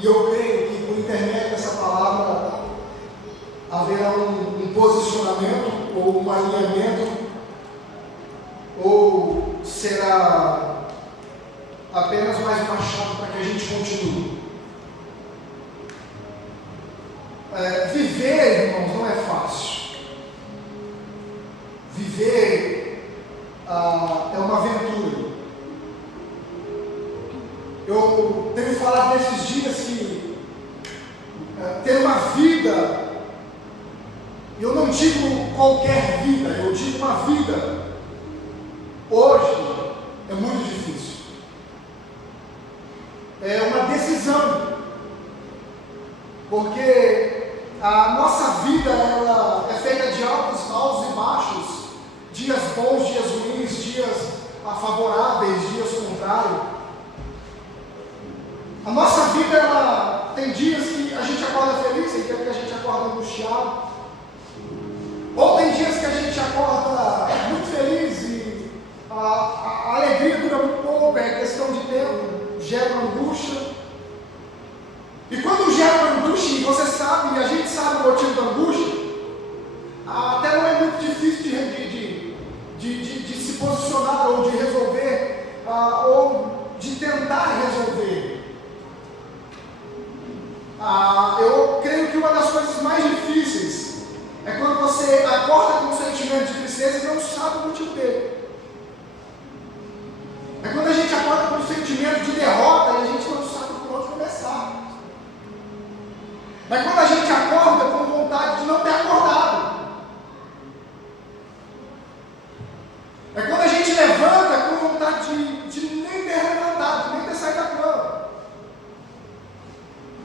E eu creio que por intermédio dessa palavra haverá um posicionamento ou um alinhamento, ou será apenas mais uma chave para que a gente continue. Viver, irmãos, não é fácil. Viver é uma aventura. Eu tenho falado nesses dias que ter uma vida, eu não digo qualquer vida, eu digo uma vida, hoje é muito difícil. É uma decisão, porque a nossa vida ela é feita de altos e baixos, dias bons, dias ruins, dias favoráveis, dias contrários. A nossa vida ela tem dias que a gente acorda feliz, tem dias que a gente acorda angustiado, ou tem dias que a gente acorda muito feliz e a alegria dura muito pouco, é questão de tempo, gera uma angústia. E quando gera uma angústia, e você sabe, e a gente sabe o motivo da angústia, até não é muito difícil de se posicionar, ou de resolver, ou de tentar resolver. Eu creio que uma das coisas mais difíceis é quando você acorda com um sentimento de tristeza e não sabe o motivo dele. É quando a gente acorda com um sentimento de derrota e a gente não sabe por onde começar. É quando a gente acorda com vontade de não ter acordado. É quando a gente levanta com vontade de nem ter levantado, nem ter saído da cama.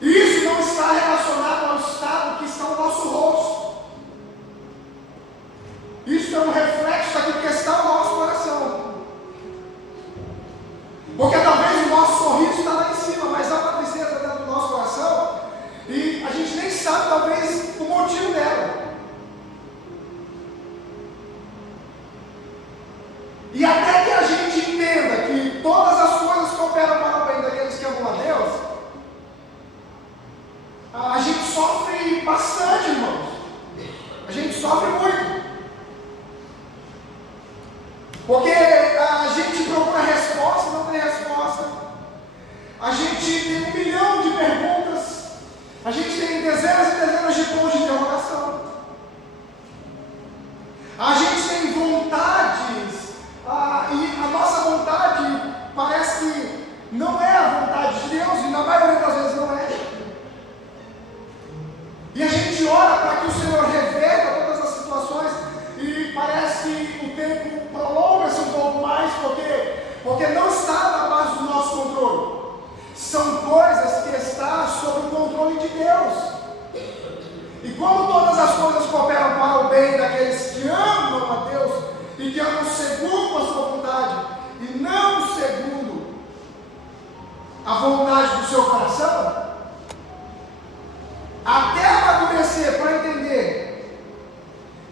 E isso não está relacionado ao estado que está no nosso rosto. Isso é um reflexo daquilo que está no nosso coração. Porque talvez o nosso sorriso está lá em cima, mas há uma tristeza dentro do nosso coração e a gente nem sabe talvez o motivo dela. E até que a gente entenda que todas as coisas cooperam para o bem daqueles que amam a Deus, a gente sofre bastante, irmãos. A gente sofre muito. Porque a gente procura resposta, não tem resposta. A gente tem 1 milhão de perguntas. A gente tem dezenas e dezenas de pontos de interrogação. A gente tem vontades, e a nossa vontade parece que não é a vontade de Deus, e na maioria das vezes não é. E a gente ora para que o Senhor reverta todas as situações, e parece que o tempo prolonga-se um pouco mais, porque não está na base do nosso controle. São coisas que estão sob o controle de Deus. E quando todas as coisas cooperam para o bem daqueles que amam a Deus e que amam segundo a sua vontade e não segundo a vontade do seu coração, até amadurecer para entender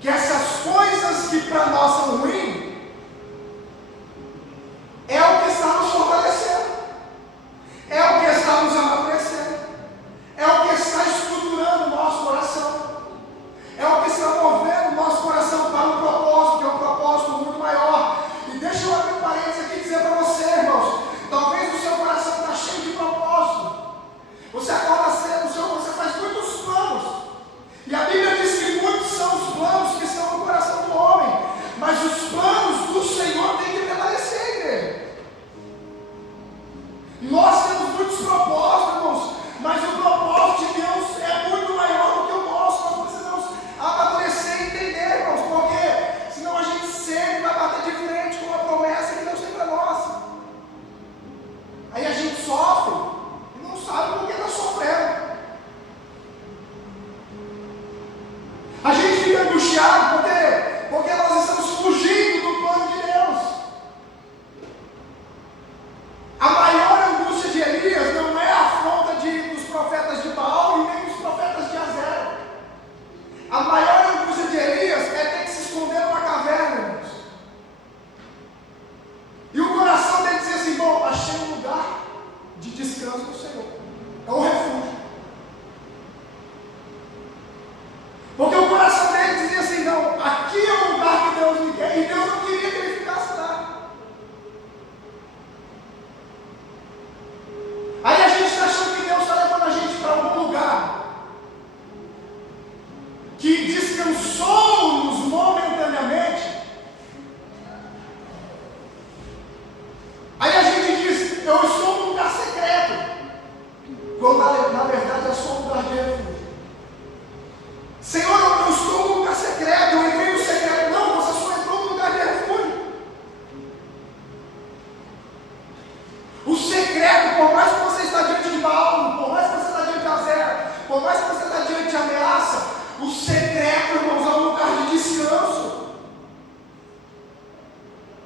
que essas coisas que para nós são ruins é o que está nos fortalecendo, é o que está nos amadurecendo, é o que está estruturando o nosso coração, é o que está movendo o nosso coração para um propósito, que é um propósito muito maior. E deixa eu abrir um parênteses aqui e dizer para você, irmãos, talvez o seu coração está cheio de propósito. Você acorda cedo, você faz muitos planos. quando na verdade é só um lugar de refúgio. Senhor, eu estou num lugar secreto, eu entrei no secreto. Não, você só entrou num lugar de refúgio. O secreto, por mais que você está diante de Baal, por mais que você está diante de Azera, por mais que você está diante de ameaça, o secreto, irmãos, é um lugar de descanso.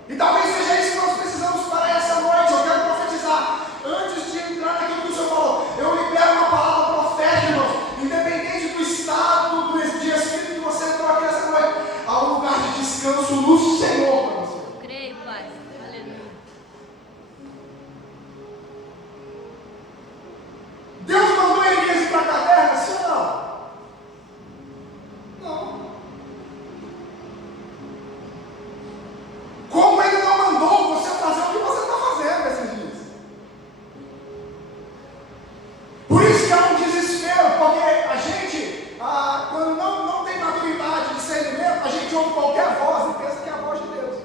E talvez seja isso que nós precisamos para essa noite. Eu quero profetizar. Antes de entrar naquilo que o Senhor falou, eu libero uma palavra profética, irmãos. Independente do estado, do espírito que você entrou aqui nessa noite, há um lugar de descanso no Senhor para você. Creio, Pai. Aleluia. Deus mandou Elias ir para a caverna, sim ou não? Não. Como ele não mandou você fazer o que você está fazendo esses dias? Por isso que há um desespero, porque a gente, quando não tem maturidade, discernimento, a gente ouve qualquer voz e pensa que é a voz de Deus.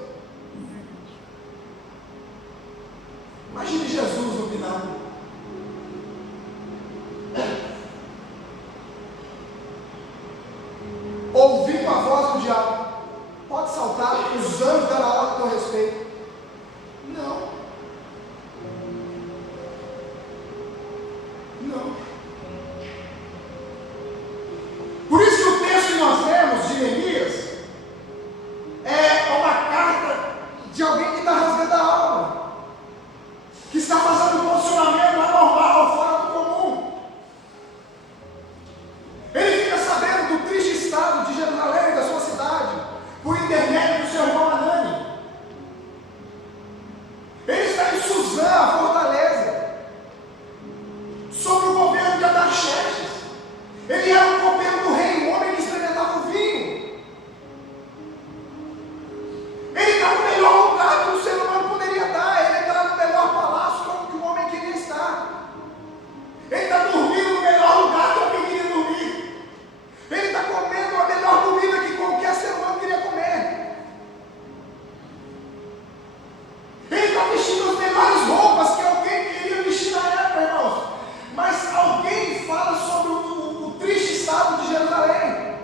Imagine Jesus no pináculo. Ouvindo a voz do diabo, pode saltar, os anjos darão a ordem a teu respeito. Não. Não. Por isso que o texto que nós lemos de Neemias é uma carta de alguém que está rasgando a alma, que está fazendo um posicionamento anormal, fora do comum. Ele fica sabendo do triste estado de Jerusalém, da sua cidade, por intermédio do seu irmão Hanani. Ele está em Suzã, a fortaleza, sobre o governo de Artaxerxes. Ele era o copeiro do rei, um homem que experimentava o vinho. Ele está no melhor lugar que um ser humano poderia estar. Ele está no melhor palácio que um homem queria estar. Ele está dormindo no melhor lugar que um homem queria dormir. Ele está comendo a melhor comida que qualquer ser humano queria comer. Ele está vestindo as melhores roupas que alguém queria vestir na época, irmãos. Mas alguém fala sobre o triste estado de Jerusalém.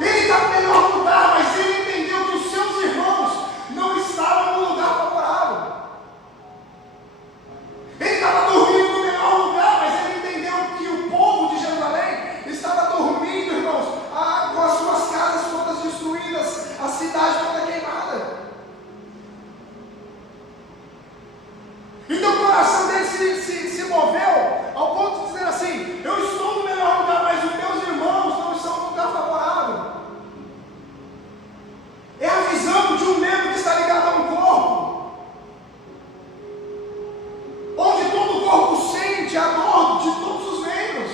Ele está no melhor lugar, mas ele entendeu que os seus irmãos não estavam no lugar favorável. Ele estava dormindo no melhor lugar, mas ele entendeu que o povo de Jerusalém estava dormindo, irmãos, com as suas casas todas destruídas, a cidade toda queimada. Então o coração dele se moveu ao ponto de dizer assim: eu estou no melhor lugar, mas os meus irmãos não estão no lugar favorável. É a visão de um membro que está ligado a um corpo, onde todo o corpo sente a dor de todos os membros.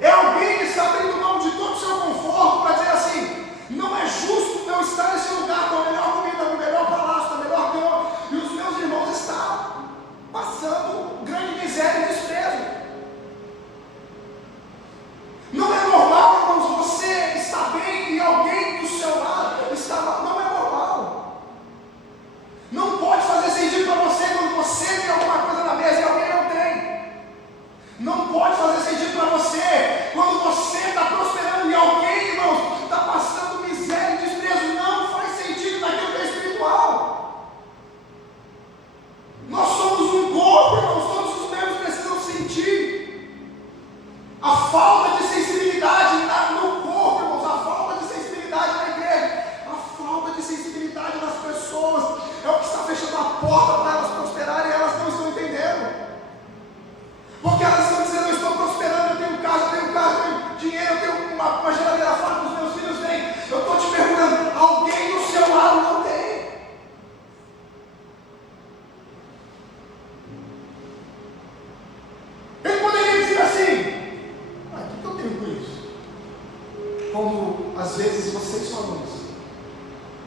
É alguém que está abrindo mão de todo o seu conforto para dizer assim: não é justo eu estar nesse lugar com a melhor comida, com o melhor palácio, com a melhor cama, e os meus irmãos estão passando grande miséria e desprezo. Não é normal, irmãos, você está bem e alguém do seu lado está mal. Não é normal. Não pode fazer sentido para você quando você tem alguma coisa na mesa e alguém não tem. Não pode fazer sentido para você quando você está prosperando e alguém, irmãos, está passando miséria e desprezo. Não faz sentido naquilo que é espiritual. Nós somos um corpo, irmãos, todos os membros precisam sentir. A falta de sensibilidade no corpo, irmãos, a falta de sensibilidade na igreja, a falta de sensibilidade nas pessoas é o que está fechando a porta para elas prosperarem e elas não estão entendendo. Porque elas estão dizendo: eu estou prosperando, eu tenho casa, eu tenho dinheiro, eu tenho uma geladeira farta que os meus filhos têm. Eu estou te perguntando: alguém do seu lado não tem? Ele poderia dizer assim: o que eu tenho com isso? Como às vezes vocês falam isso.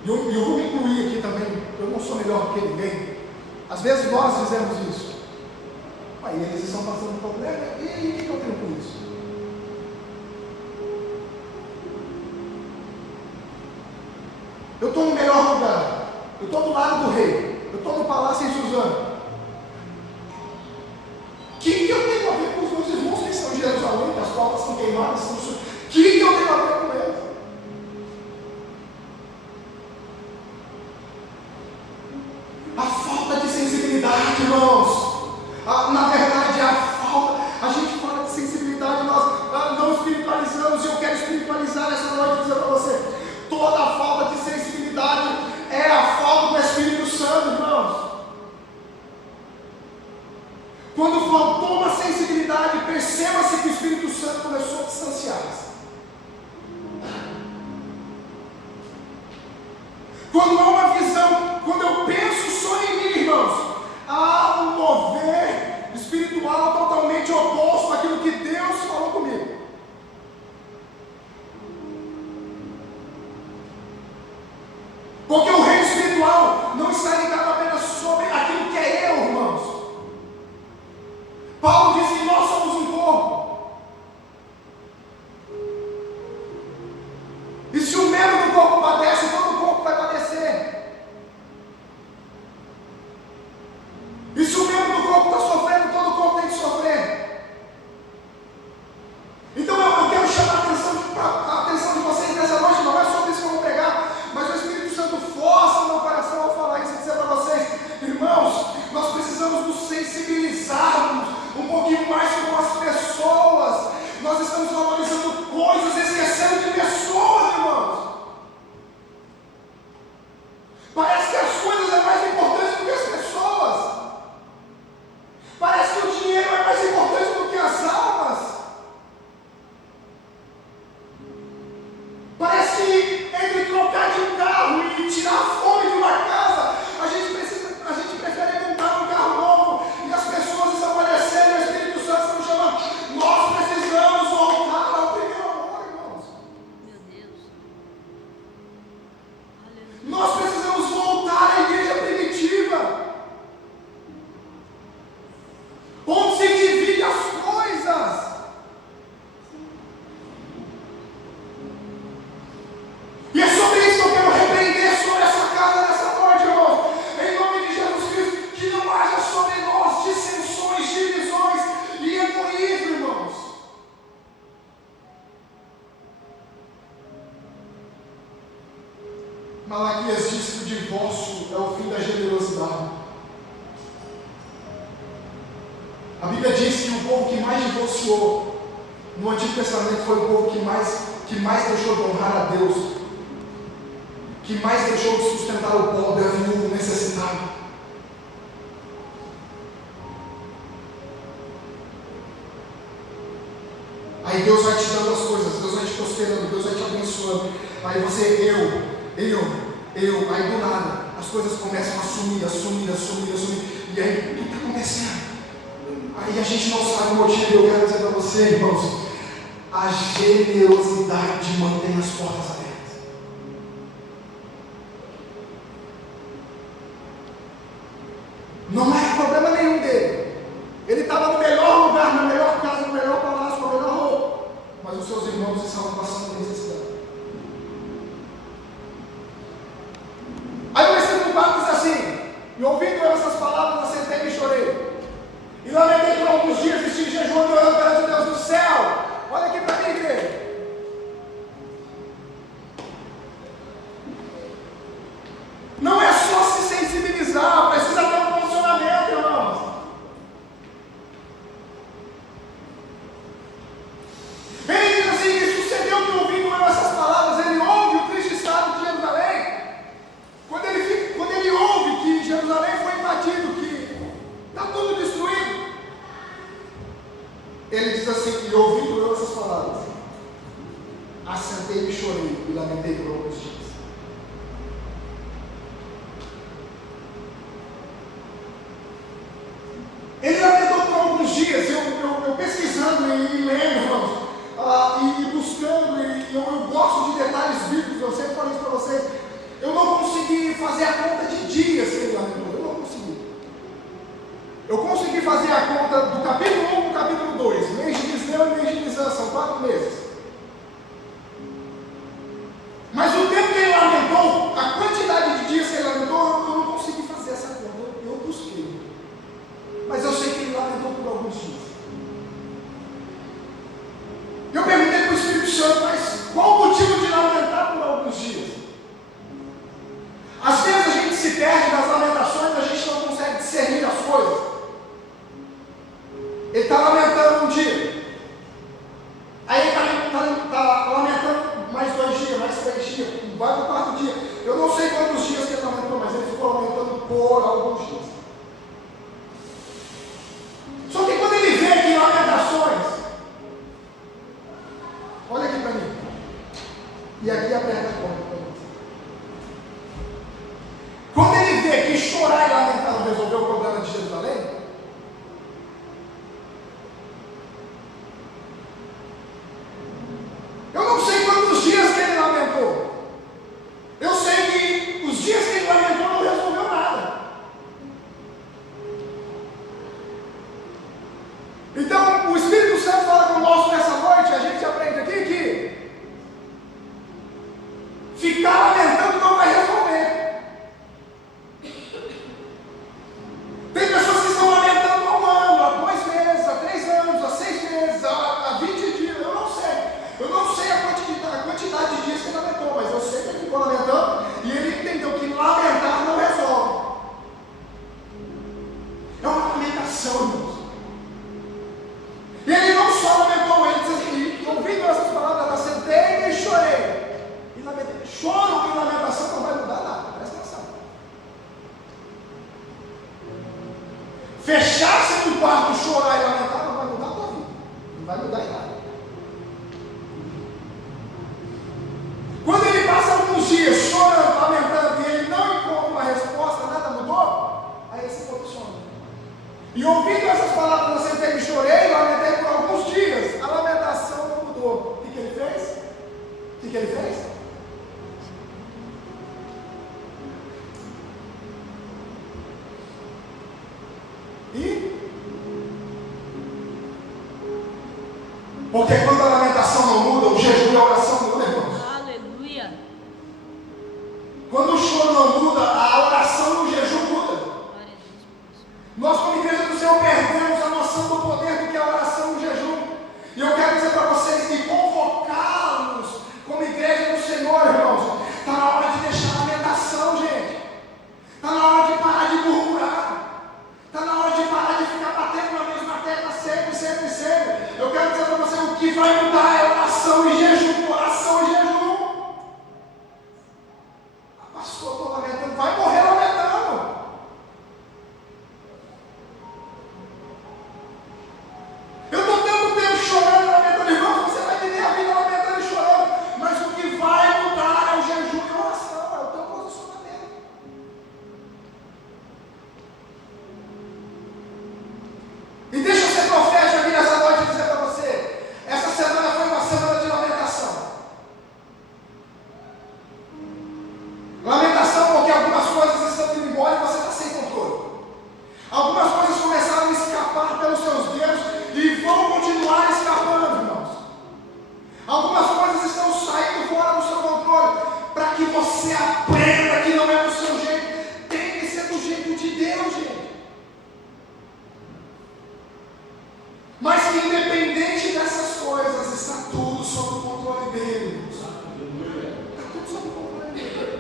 E eu vou me incluir aqui também, eu não sou melhor do que ninguém. Às vezes nós fizemos isso. Aí eles estão passando um problema, e aí o que eu tenho com isso? Eu estou no melhor lugar. Eu estou do lado do rei. Eu estou no palácio em Suzano. O que eu tenho a ver com os meus irmãos que estão em Jerusalém, que as portas estão queimadas? O que eu tenho a ver com eles? A falta de sensibilidade, irmãos. Na verdade, a gente fala de sensibilidade, nós não espiritualizamos, e eu quero espiritualizar essa noite e dizer para você: toda a falta de sensibilidade é a falta do Espírito Santo, irmãos. Quando faltou uma sensibilidade, perceba-se que o Espírito Santo começou a distanciar-se. Quando há uma visão, quando eu penso só em mim, irmãos, há um mover espiritual totalmente oposto àquilo que Deus falou comigo. Porque o reino espiritual não está ligado apenas sobre aquilo que é eu, irmãos. Paulo diz que nós somos um corpo. E se o membro do corpo padece, todo o corpo vai padecer. E se o membro do corpo está sofrendo, todo o corpo tem que sofrer. Então eu quero chamar a atenção de vocês nessa noite. Não é sobre isso que eu vou pregar, mas o Espírito Santo força o meu coração a falar isso e dizer para vocês: irmãos, nós precisamos nos sensibilizarmos um pouquinho mais com as pessoas. Nós estamos valorizando coisas, esquecendo de pessoas, irmãos. Parece que as coisas é mais importante do que as pessoas. Parece que o dinheiro é mais importante do que as almas. Parece que entre trocar de carro e tirar a fome de uma casa, a gente prefere montar um carro novo, e as pessoas estão padecendo, o Espírito Santo está nos chamando. Nós precisamos voltar ao primeiro amor, irmãos. Meu Deus. Aleluia. Nós precisamos voltar à igreja primitiva, onde se divide as coisas. E é sobre isso que eu quero repreender sobre essa casa nessa noite, irmãos. Em nome de Jesus Cristo, que não haja sobre nós dissensões, divisões e egoísmo, irmãos. Malaquias diz que o divórcio é o fim da generosidade. A Bíblia diz que o povo que mais divorciou no Antigo Testamento foi o povo que mais deixou de honrar a Deus, que mais deixou de sustentar o pobre, a viúva, o necessitado. Aí Deus vai te dando as coisas, Deus vai te prosperando, Deus vai te abençoando. Aí você, aí do nada, as coisas começam a sumir. E aí, o que está acontecendo? Aí a gente não sabe o motivo. Eu quero dizer para você, irmãos, a generosidade mantém as portas abertas. Não é problema nenhum dele. Ele estava no melhor lugar, na melhor casa, no melhor palácio, com a melhor roupa. Mas os seus irmãos estavam passando necessidade. Aí o versículo 4 diz assim: e ouvindo eu essas palavras, assentei e chorei. E lamentei por alguns dias, estive jejuando e orando perante Deus do céu. Olha aqui para mim, igreja. Não é só se sensibilizar, precisa ter um posicionamento, irmãos. Ele diz assim: que sucedeu que ouvindo eu essas palavras, ele ouve o triste estado de Jerusalém. Quando ele ouve que Jerusalém foi invadido, que está tudo destruído, ele diz assim: e ouvindo eu essas palavras, assentei e chorei e lamentei por alguns dias. Ele lamentou por alguns dias. Eu pesquisando e lendo, irmãos, e buscando, e eu gosto de detalhes bíblicos. Eu sempre falei isso para vocês. Eu não consegui fazer a conta de dias que ele lamentou. Eu não consegui. Eu consegui fazer a conta do capítulo 1 para o capítulo 2. Mês de Quisleu e mês de Nisan, são 4 meses. Mas o tempo que ele lamentou, a quantidade de dias que ele lamentou, perde nas lamentações, a gente não consegue discernir as coisas. Ele está lamentando um dia. Aí ele está lamentando mais 2 dias, mais 3 dias, vai para o 4º dia. Eu não sei quantos dias que ele lamentou, mas ele ficou lamentando por alguns dias. Só que quando ele vê aqui em Lamentações, olha aqui para mim. E aqui aperta a conta. Quando ele vê que chorar e lamentar não resolveu o problema de Jerusalém, eu não sei quantos dias que ele lamentou. Eu sei que os dias que ele lamentou não resolveu nada. Então, o Espírito Santo fala conosco nessa noite, a gente aprende aqui que ficar lamentando não vai resolver. Tem pessoas que estão lamentando há 1 ano, há 2 meses, há 3 anos, há 6 meses, há 20 dias, eu não sei. Eu não sei a quantidade de dias que ele lamentou, mas eu sei que ele ficou lamentando e ele entendeu que lamentar não resolve. É uma lamentação, irmãos. E ele não só lamentou, ele diz assim, ouvindo essas palavras, eu sentei e chorei. E lamentei. Choro e lamentação não vai mudar nada, presta atenção. Fechar-se no quarto, chorar e lamentar não vai mudar a tua vida. Não vai mudar em nada. Quando ele passa alguns dias chorando, lamentando, e ele não encontra uma resposta, nada mudou, aí ele se posiciona. E ouvindo essas palavras, eu sentei e chorei, lamentei por alguns dias, a lamentação não mudou. O que ele fez? O que ele fez? Porque quando a lamentação não muda, o jejum e a oração mudam, irmãos. Aleluia. Quando o choro não muda, a oração e o jejum mudam. Nós, como igreja do Senhor, perdemos a noção do poder do que é a oração e o jejum. E eu quero dizer para vocês que convocá-los como igreja do Senhor, irmãos, está na hora de deixar a lamentação, gente. Está na hora de parar de murmurar. Está na hora de parar de ficar batendo na mesma tecla sempre, sempre, sempre. Eu quero dizer para você, o que vai mudar é oração e jejum, oração e jejum. Pastor, estou lamentando, vai morrer lamentando. Eu estou tanto tempo chorando e lamentando, irmão, você vai viver a vida lamentando e chorando, mas o que vai mudar é o jejum e a oração, é o teu posicionamento. E deixa eu ser profético aqui nessa noite e dizer para você, essa semana foi uma semana de lamentação. Lamentação porque algumas coisas estão indo embora e você está sem controle. Algumas coisas começaram a escapar pelos seus dedos e vão continuar escapando, irmãos. Algumas coisas estão saindo fora do seu controle para que você aprenda que não é do seu jeito, tem que ser do jeito de Deus, gente. Mas que independente dessas coisas, está tudo sob o controle dele. Está tudo sob o controle dele.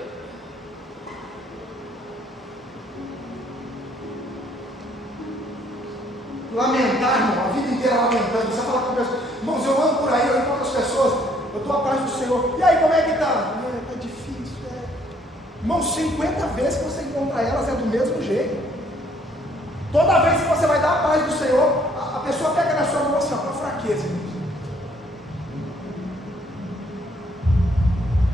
Lamentar, irmão, a vida inteira lamentando. Você fala com pessoas, irmãos, eu ando por aí, eu encontro as pessoas, eu estou à paz do Senhor. E aí, como é que está? Está difícil, Irmão, 50 vezes que você encontra elas é do mesmo jeito. Toda vez que você vai dar a paz do Senhor, a pessoa pega na sua mão assim, para fraqueza, irmãos.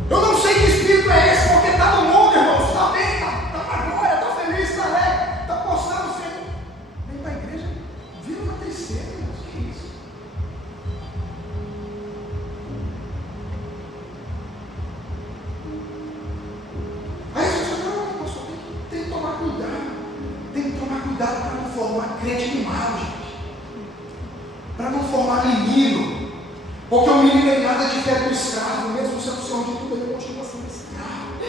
Eu não sei que espírito é esse, porque está no mundo, irmãos. Está bem, está na glória, está feliz, está alegre, está postando filho. Vem para a igreja, vira uma tristeza, irmãos. Que isso? Aí as pessoas falam, não, pastor, tem que tomar cuidado. Tem que tomar cuidado para não formar crente animado, gente. Para não formar menino. Porque o menino é nada diferente do escravo, mesmo sendo o senhor de tudo, ele continua sendo escravo.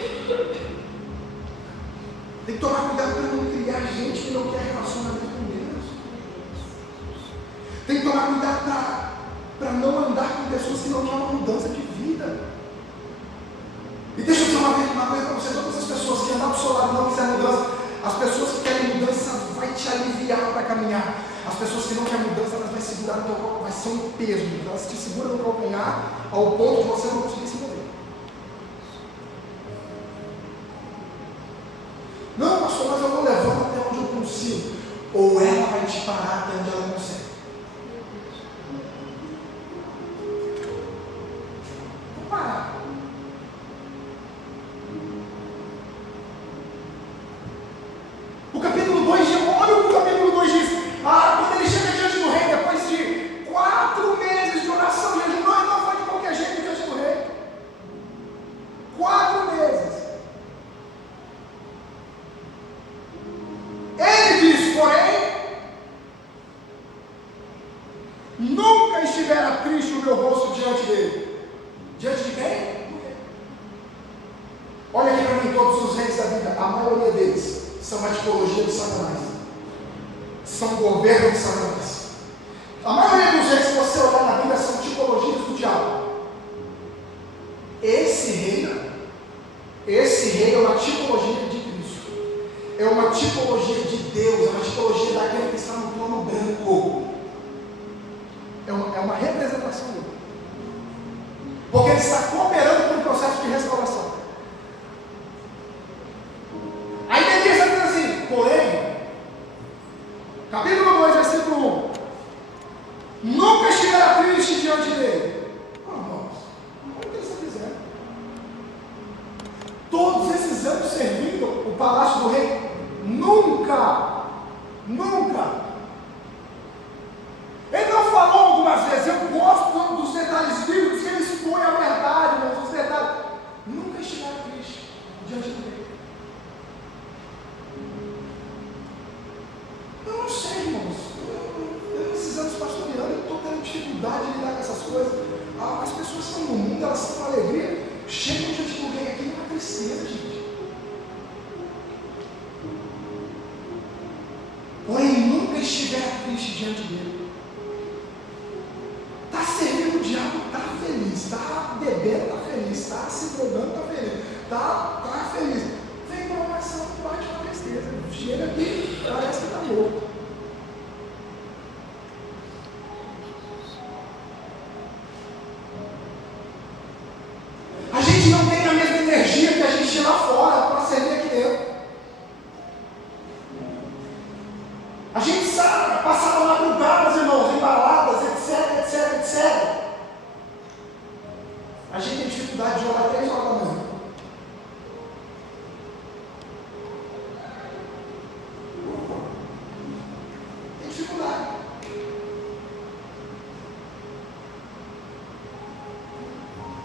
Tem que tomar cuidado para não criar gente que não quer relacionamento com Deus. Tem que tomar cuidado para não andar com pessoas que não querem uma mudança de vida. E deixa eu dizer uma coisa para vocês, todas as pessoas que andam do seu lado não quiserem mudança caminhar. As pessoas que não querem mudança, elas vão segurar no teu corpo, vai ser um peso. Elas te seguram no calcanhar ao ponto de você não conseguir se mover. Não, pastor, mas eu vou levando até onde eu consigo. Ou ela vai te parar até onde ela consegue. Vou parar. O capítulo 2 diz, olha o que o capítulo 2 diz. Quando ele chega diante do rei, depois de 4 meses de oração, e ele não foi de qualquer jeito diante do rei. 4 meses. Ele diz, porém, nunca estivera triste o meu rosto diante dele. Diante de quem? Olha aqui para mim, todos os reis da vida, a maioria deles são uma tipologia de Satanás. São governo de Satanás. A maioria dos reis, se você olhar na Bíblia, são tipologias do diabo. Esse rei é uma tipologia de Cristo. É uma tipologia de Deus, é uma tipologia daquele que está no trono branco. É uma representação dele. Porque ele está cooperando com o processo de restauração. Aí Neemias está dizendo assim, porém, capítulo 2, versículo 1, nunca estivera triste diante dele. Irmãos, olha o que ele está dizendo. Todos esses anos servindo o palácio do rei, nunca. Ele não falou algumas vezes, eu gosto dos detalhes bíblicos que ele expõe a verdade, mas os detalhes. Nunca estivera triste diante do rei. Eu não sei, irmãos. Eu nesses anos pastoreando, eu estou tendo dificuldade de lidar com essas coisas. As pessoas estão no mundo, elas estão com alegria. Chegam diante do rei aqui numa tristeza, gente. Porém, nunca estiver triste diante dele. Está servindo o diabo, está feliz. Está bebendo, está feliz. Está se drogando, está feliz. Está feliz. Vem uma oração, bate uma tristeza. Chega aqui, parece que está morto. A gente não tem a mesma energia que a gente tinha lá fora para servir aqui dentro. A gente sabe, passava madrugadas, irmãos, em baladas, etc. A gente tem dificuldade de orar 3 horas da manhã. Tem dificuldade.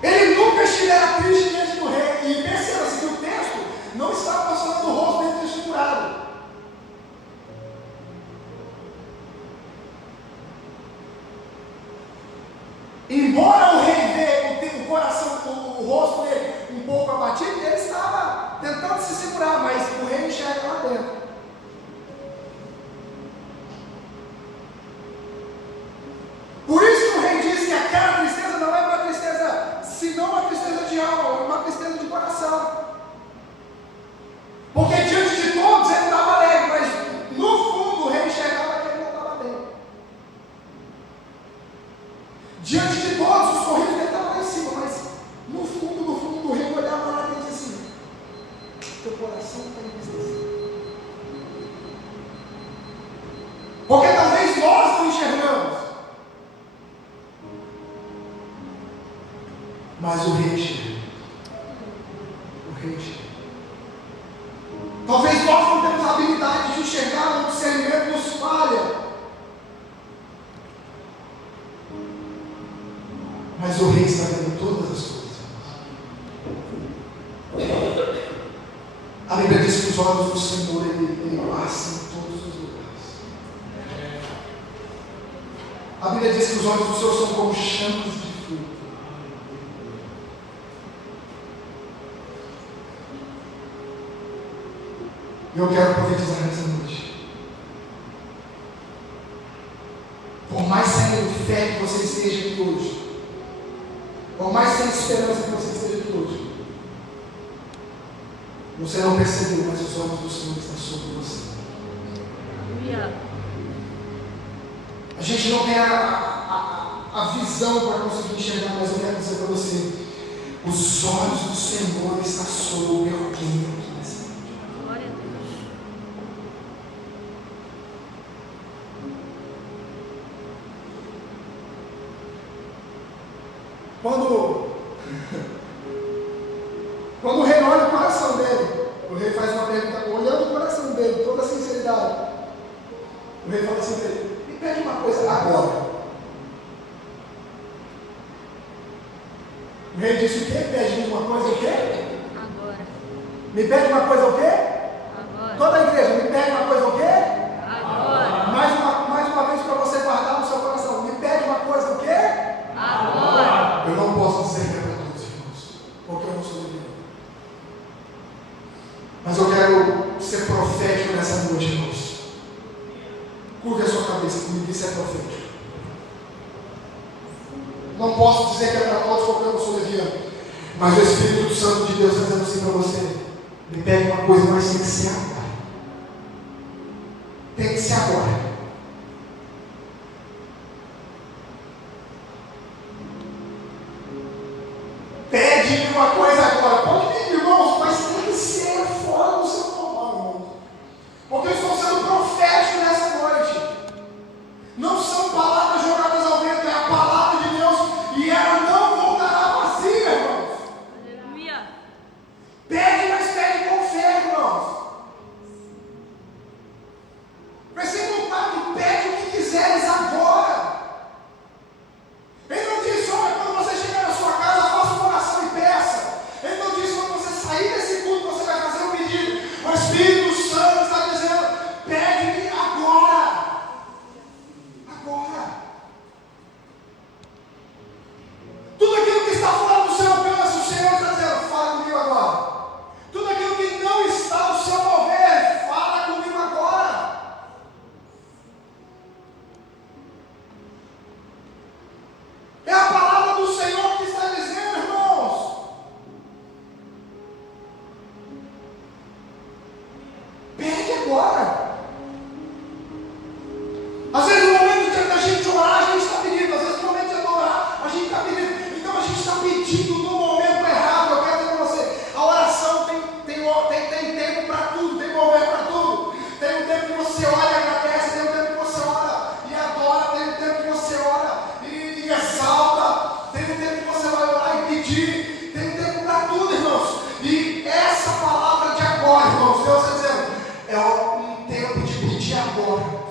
Ele nunca estivera triste diante do rei. E perceba-se que o texto não está mostrando o rosto dele desfigurado. Embora o rei vê o coração, o rosto dele um pouco abatido, ele estava tentando se segurar, mas o rei enxerga lá dentro. Por isso que o rei diz que aquela tristeza não é uma tristeza, senão uma tristeza de alma, uma tristeza de coração. Porque diante de todos ele estava alegre, mas no fundo o rei enxergava que ele não estava bem. Diante de todos os corridos ele estava lá em cima, mas no fundo o rei olhava lá e dizia assim, teu coração está entristecido. Porque talvez nós não enxergamos, mas o rei enxerga. O rei enxerga. Talvez nós não temos a habilidade de enxergar, o discernimento nos falha. Mas o rei está vendo todas as coisas. A Bíblia diz que os olhos do Senhor, ele passa em todos os lugares. A Bíblia diz que os olhos do Senhor são como chamas de fogo. E eu quero profetizar nessa noite. Por mais sem fé que você esteja aqui hoje, por mais sem esperança que você esteja aqui hoje, você não percebeu, mas os olhos do Senhor estão sobre você. Aleluia. A gente não tem a visão para conseguir enxergar, mas eu quero dizer para você, os olhos do Senhor estão sobre alguém aqui nessa noite. Glória a Deus. Quando o rei olha o coração dele, o rei faz uma pergunta, olhando o coração dele, toda a sinceridade. O rei fala assim para ele: me pede uma coisa agora. O rei disse o quê? Pede uma coisa o quê? Agora. Me pede uma coisa o quê? Agora. Toda a igreja, me pede uma coisa o quê? Agora. Mais uma vez para você guardar no seu coração. Me pede uma coisa o quê? Agora. Eu não posso dizer que é para todos, irmãos, porque eu não sou livre. Mas eu quero ser profético nessa noite, irmãos. Curva a sua cabeça comigo, isso é profético. Não posso dizer que é para todos porque eu não sou leviano. Mas o Espírito Santo de Deus está dizendo assim para você: me pede uma coisa, mas tem que ser agora. Tem que ser agora. Pede-me uma coisa agora. Pode pedir, irmãos, mas tem que ser fora do seu normal, irmãos. Porque eu estou sendo profético nessa noite. Não são palavras jogadas ao vento, é a palavra de Deus e ela não voltará vazia, irmãos. Aleluia. Pede, mas pede com fé, irmãos. Versículo 4: pede o que quiseres agora. Ele não disse: olha, quando você chegar na sua casa, faça uma oração e peça. Ele não disse: quando você sair desse culto, você vai fazer um pedido. O Espírito Santo está dizendo: pede-me agora. Agora. Tudo aquilo que está fora do seu alcance, o Senhor está dizendo: fala comigo agora. Tudo aquilo que não está ao seu mover, fala comigo agora. É a palavra do Senhor que está dizendo, irmãos. Pede agora. Às vezes no momento da gente orar, a gente está pedindo. Às vezes no momento de adorar, a gente está pedindo. Então a gente está pedindo no momento errado. Eu quero dizer para você, a oração tem tempo para tudo, tem momento para tudo. Tem um tempo que você ora e agradece, tem um tempo que você ora e adora, tem um tempo que você ora e exalta, tem um tempo que você vai orar e pedir, tem um tempo para tudo, irmãos. E essa palavra de agora, irmãos, Deus está dizendo, é um tempo de pedir agora.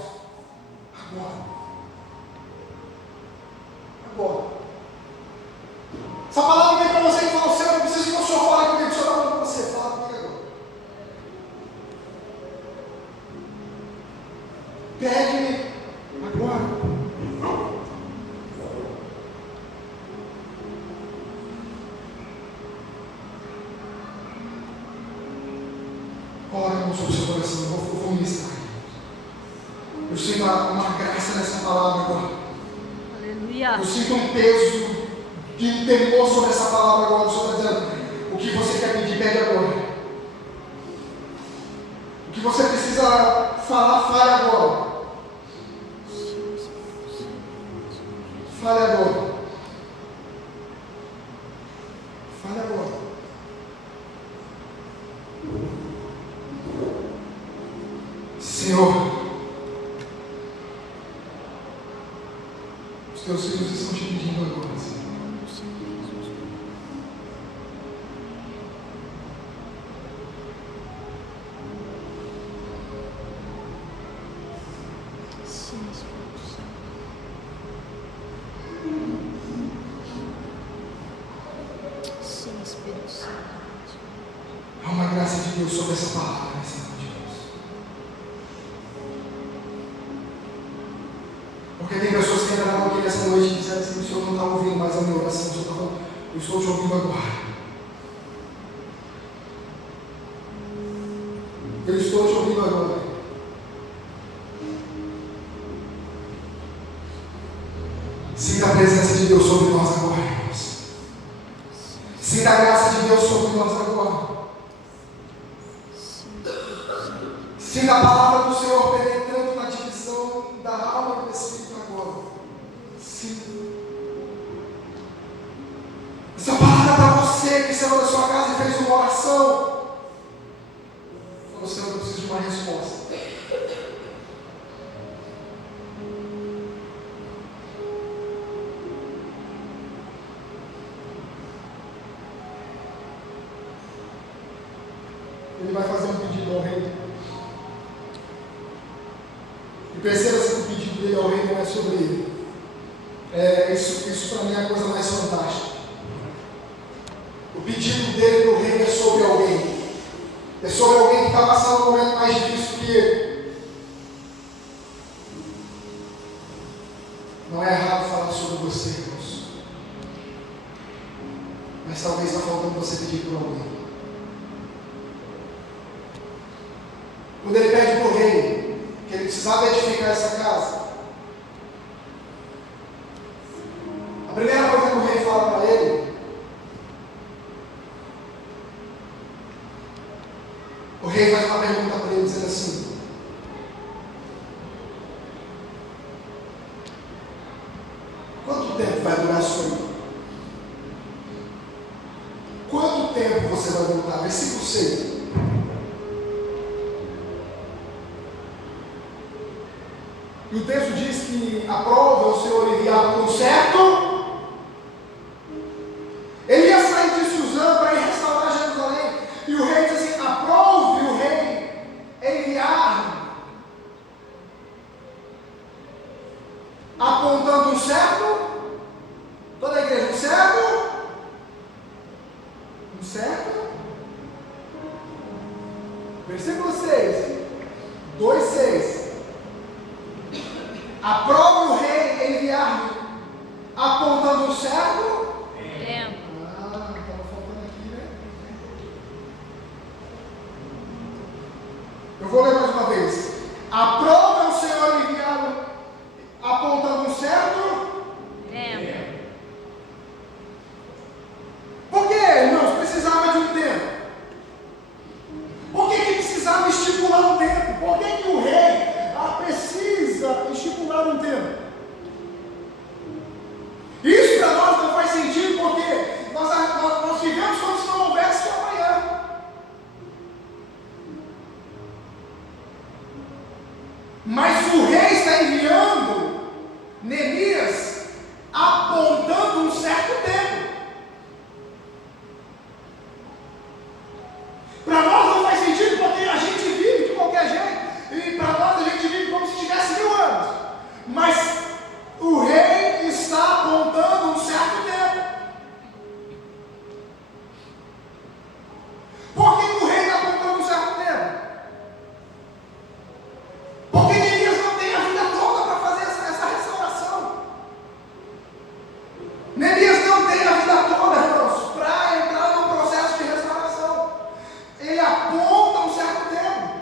Agora. Essa palavra vem para você e fala: Senhor, eu preciso que o Senhor fale comigo. O Senhor está falando para você, fala comigo agora. Pede-me agora. Ora, irmão, sobre o seu coração, eu vou ministrar. Eu sinto uma graça nessa palavra agora. Aleluia. Eu sinto um peso de um temor sobre essa palavra agora. O Senhor está dizendo: o que você quer pedir, pede agora. O que você precisa falar, fale agora. Fale agora. Fale agora. Senhor, os teus filhos estão te pedindo agora, Senhor. Sim, Espírito Santo. Sim, Espírito Santo. Há uma graça de Deus sobre essa palavra nessa noite, Deus. Porque tem pessoas que entraram aqui nessa noite e disseram assim: o Senhor não está ouvindo mais a minha oração, o Senhor está falando, eu estou te ouvindo agora. Eu estou te ouvindo agora. Sinta a presença de Deus sobre nós agora, irmãos. Sinta a graça de Deus sobre nós agora. Sinta a palavra do Senhor penetrando na divisão da alma e do Espírito agora. que saiu da sua casa e fez uma oração. Falou, Senhor, eu preciso de uma resposta. Ele vai fazer um pedido ao rei. E perceba-se que o pedido dele ao rei não é sobre ele. Isso para mim é a coisa mais fantástica. O pedido dele para o rei é sobre alguém. É sobre alguém que está passando um momento mais difícil que ele. Não é errado falar sobre você, irmãos. Mas talvez está faltando você pedir por alguém. Quando ele pede para o rei que ele precisava edificar essa casa, a primeira coisa que o rei fala para ele, o rei faz uma pergunta para ele, dizendo assim: quanto tempo vai durar a sua vida? Quanto tempo você vai voltar? Versículo 6. E o texto diz que aprova o Senhor enviar por um certo. Ele ia sair de Suzã para ir restaurar Jerusalém. E o rei diz assim: aprove o rei enviar, apontando um certo. Toda a igreja, um certo? Um certo? Versículo 6. 2:6. Aprova o rei enviar-me, apontando um certo tempo. estava faltando aqui, né? Eu vou ler mais uma vez. Aprova o Senhor enviar-me, apontando um certo Tempo. Por que, irmãos, precisava de um tempo? Por que precisava estipular um tempo? Por que o rei precisa estipular um tempo? Isso para nós não faz sentido, porque nós vivemos como se não houvesse amanhã. Mas o rei está enviando Neemias apontando um certo tempo. Para nós não faz sentido, porque a gente vive de qualquer jeito. E para nós a gente vive como se tivesse 1000 anos. Mas o rei está apontando um certo tempo. Por que o rei está apontando um certo tempo? Porque Neemias não tem a vida toda para fazer essa restauração. Neemias não tem a vida toda, irmãos, para entrar no processo de restauração. Ele aponta um certo tempo.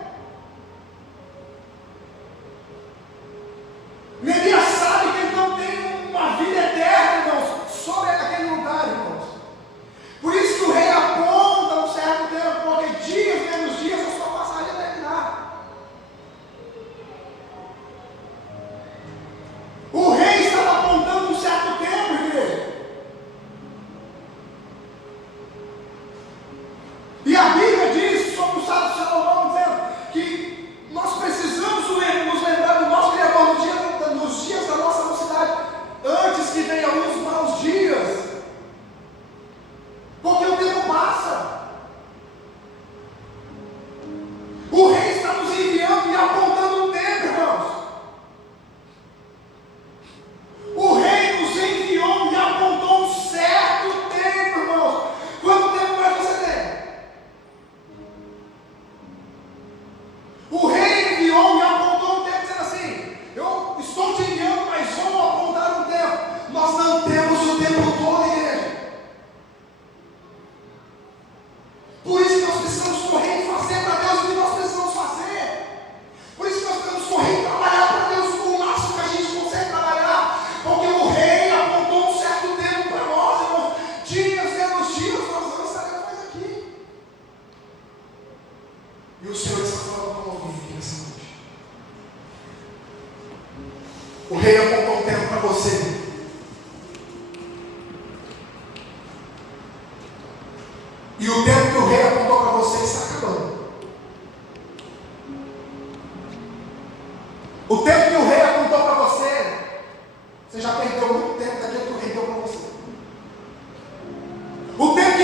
Neemias sabe que ele não tem uma vida eterna, irmãos, sobre aquele lugar, irmãos. Por isso que o rei aponta um certo tempo, porque dias menos dias a sua passagem vai terminar. O rei estava apontando um certo tempo, igreja. E a Bíblia diz sobre o sábio Salomão, dizendo que nós precisamos nos lembrar do nosso Criador nos dias da nossa mocidade, antes que venham os maus dias, porque o tempo passa. O rei está nos enviando e apontando um tempo, irmãos. O rei nos enviou e apontou um certo tempo, irmãos. Quanto tempo mais você tem? O rei enviou e apontou um tempo, dizendo assim: eu estou te enviando, mas vou apontar um tempo. Nós não temos o tempo todo, igreja. Por isso que nós precisamos correr e fazer para Deus o que nós precisamos fazer. Por isso que nós precisamos correr e trabalhar para Deus o máximo que a gente consegue trabalhar. Porque o rei apontou um certo tempo para nós, irmãos. Dias, menos dias, nós não estaremos mais aqui. E o Senhor está falando com alguém aqui nessa noite. O rei apontou um tempo para você. O tempo que o rei apontou para você, você já perdeu muito tempo daquilo que o rei deu para você. O tempo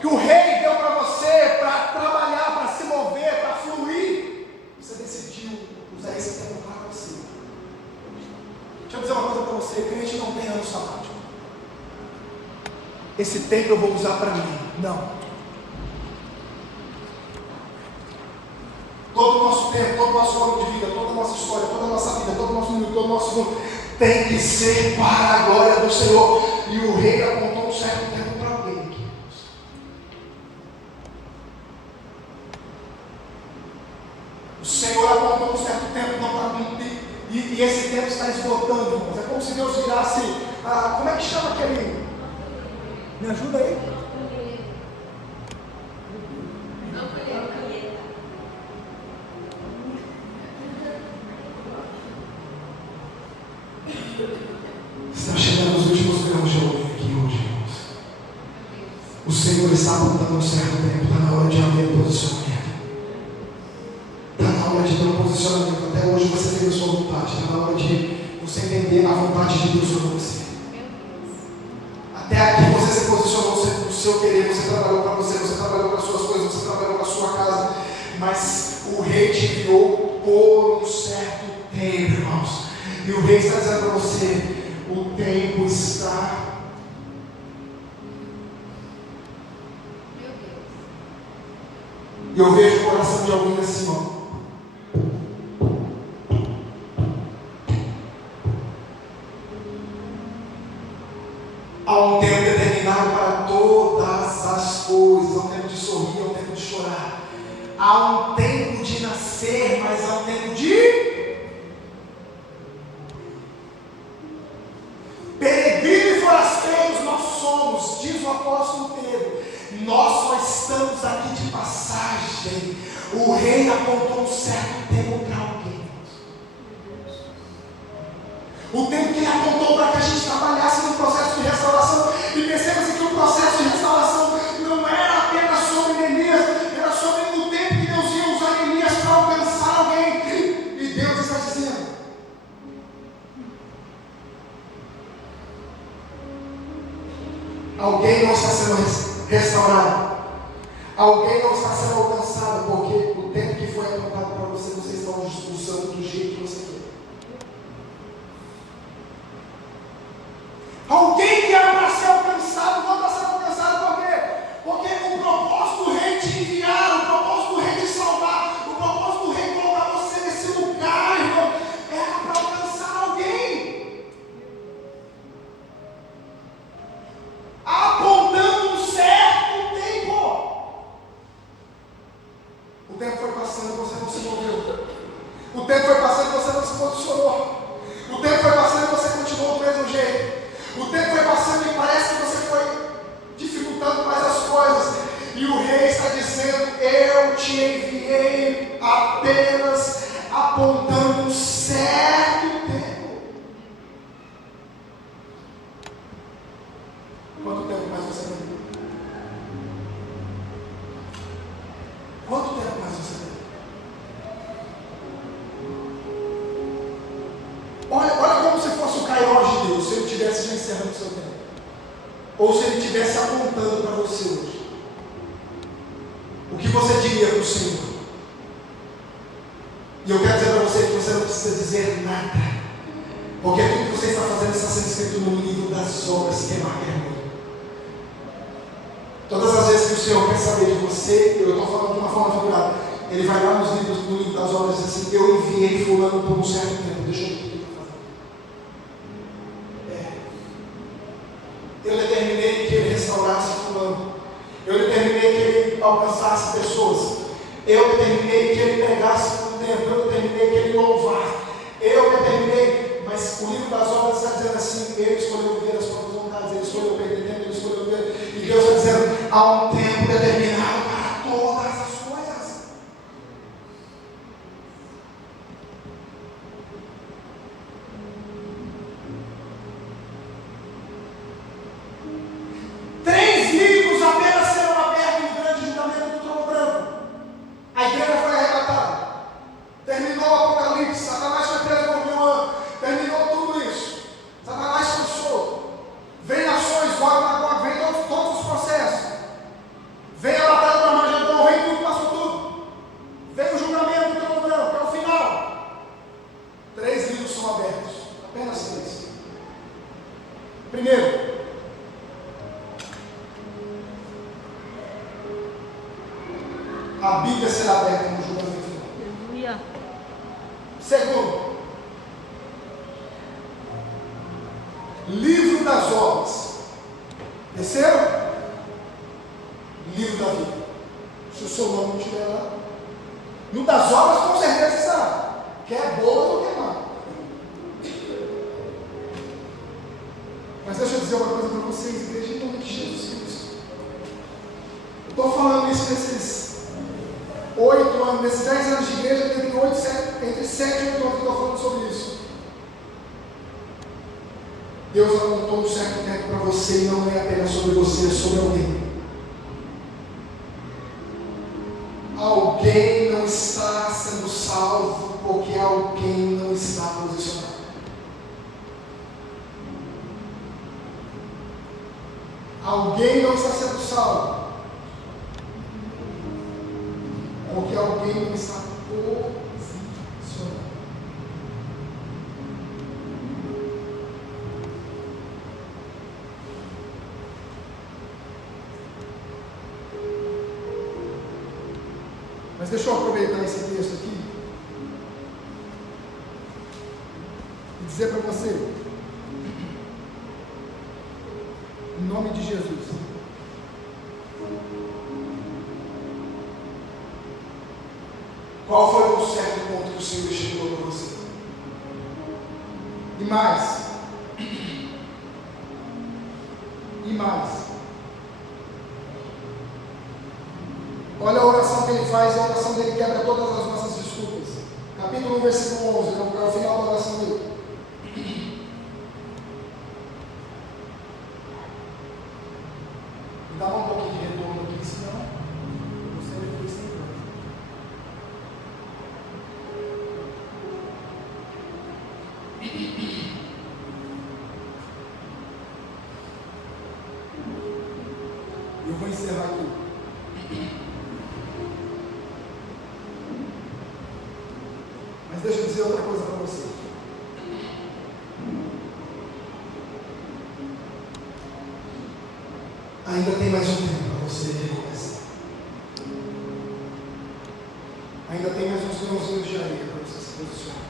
que o rei deu para você, para trabalhar, para se mover, para fluir, você decidiu usar esse tempo para você. Deixa eu dizer uma coisa para você, crente não tem ano sabático. Esse tempo eu vou usar para mim. Não. Todo o nosso tempo, todo o nosso ano de vida, toda a nossa história, toda a nossa vida, todo o nosso mundo, todo o nosso mundo tem que ser para a glória do Senhor. E o rei apontou um certo tempo para alguém aqui. O Senhor apontou um certo tempo não para mim. E esse tempo está esgotando, irmãos. É como se Deus virasse. Como é que chama aquele? Me ajuda aí. Estamos chegando aos últimos graus de alguém aqui hoje, irmãos. O Senhor está apontando um certo tempo. Está na hora de haver posicionamento. Está na hora de ter um posicionamento. Até hoje você tem a sua vontade. Está na hora de você entender a vontade de Deus sobre você. Até aqui você se posicionou no seu querer. Você trabalhou para você. Você trabalhou para as suas coisas. Você trabalhou para a sua casa. Mas o rei te enviou por um certo tempo, irmãos. E o rei está dizendo para você: o tempo está. E eu vejo o coração de alguém assim, ó. Há um tempo determinado para todas as coisas. Há um tempo de sorrir, há um tempo de chorar. Há um tempo de nascer, mas há um tempo de peregrinos e forasteiros nós somos, diz o apóstolo Pedro. Nós só estamos aqui de passagem. O rei apontou um certo tempo para alguém. O tempo que ele apontou para que a gente trabalhasse no processo de restauração. E perceba-se que o processo de restauração não era apenas sobre Elias, era sobre o tempo que Deus ia usar Elias para alcançar alguém. E Deus está dizendo: alguém não está sendo restaurado, alguém não está sendo alcançado, porque o tempo que foi apontado para você, você está usando do jeito que você quer. Alguém que era para ser alcançado, não está sendo alcançado por quê? Porque o propósito do rei te enviar, o propósito do rei te salvar, o propósito do rei colocar você nesse lugar, irmão, era para alcançar alguém. Apontando um certo tempo. O tempo foi passando e você não se moveu. O tempo foi passando e você não se posicionou. O tempo foi passando e você continuou do mesmo jeito. O tempo foi passando e parece que você foi dificultando mais as coisas. E o rei está dizendo: eu te enviei apenas apontando um certo tempo. Quanto tempo mais você tem? Quanto tempo mais você tem? Olha como se fosse o Kairos de Deus, se ele estivesse já encerrando o seu tempo. Ou se ele estivesse apontando para você hoje. O que você diria para o Senhor? E eu quero dizer para você que você não precisa dizer nada. Porque tudo que você está fazendo está sendo escrito no livro das obras, que é marca. Todas as vezes que o Senhor quer saber de você, eu estou falando de uma forma figurada, Ele vai lá no livro das obras e diz assim: eu enviei fulano por um certo tempo, deixa eu ver o que ele está fazendo. Eu determinei que ele restaurasse fulano. Eu determinei que ele alcançasse pessoas. Eu determinei que ele pregasse por um tempo. Eu determinei que ele louvasse. Eu determinei, mas o livro das obras está dizendo assim: ele escolheu viver as próprias vontades, ele escolheu perder tempo, ele escolheu viver. E Deus está dizendo: há um tempo determinado para todas as coisas. Três livros apenas serão abertos no grande julgamento do trono branco. A igreja foi arrebatada. Terminou o Apocalipse. Satanás foi das obras com certeza está. Quer boa ou quer má. Mas deixa eu dizer uma coisa para vocês, igreja, em nome de Jesus Cristo. Eu estou falando isso nesses 8 anos, nesses 10 anos de igreja, entre 7 e 8 anos que eu estou falando sobre isso. Deus apontou um certo tempo para você e não é apenas sobre você, é sobre alguém. Alguém não está sendo salvo porque alguém não está posicionado. Alguém não está sendo salvo porque alguém não está posicionado. Mas deixa eu aproveitar esse texto aqui e dizer para você, em nome de Jesus, qual foi o certo ponto que o Senhor chegou para você? E mais, olha a oração que ele faz, e a oração dele quebra todas as nossas desculpas. Capítulo 1, versículo 11, é o final da oração dele. Me dá um pouquinho de retorno aqui, senão você vai ficar sem nada. Eu vou encerrar aqui. Mas deixa eu dizer outra coisa para você. Ainda tem mais um tempo para você recomeçar. Ainda tem mais uns grãozinhos de areia para você se posicionar.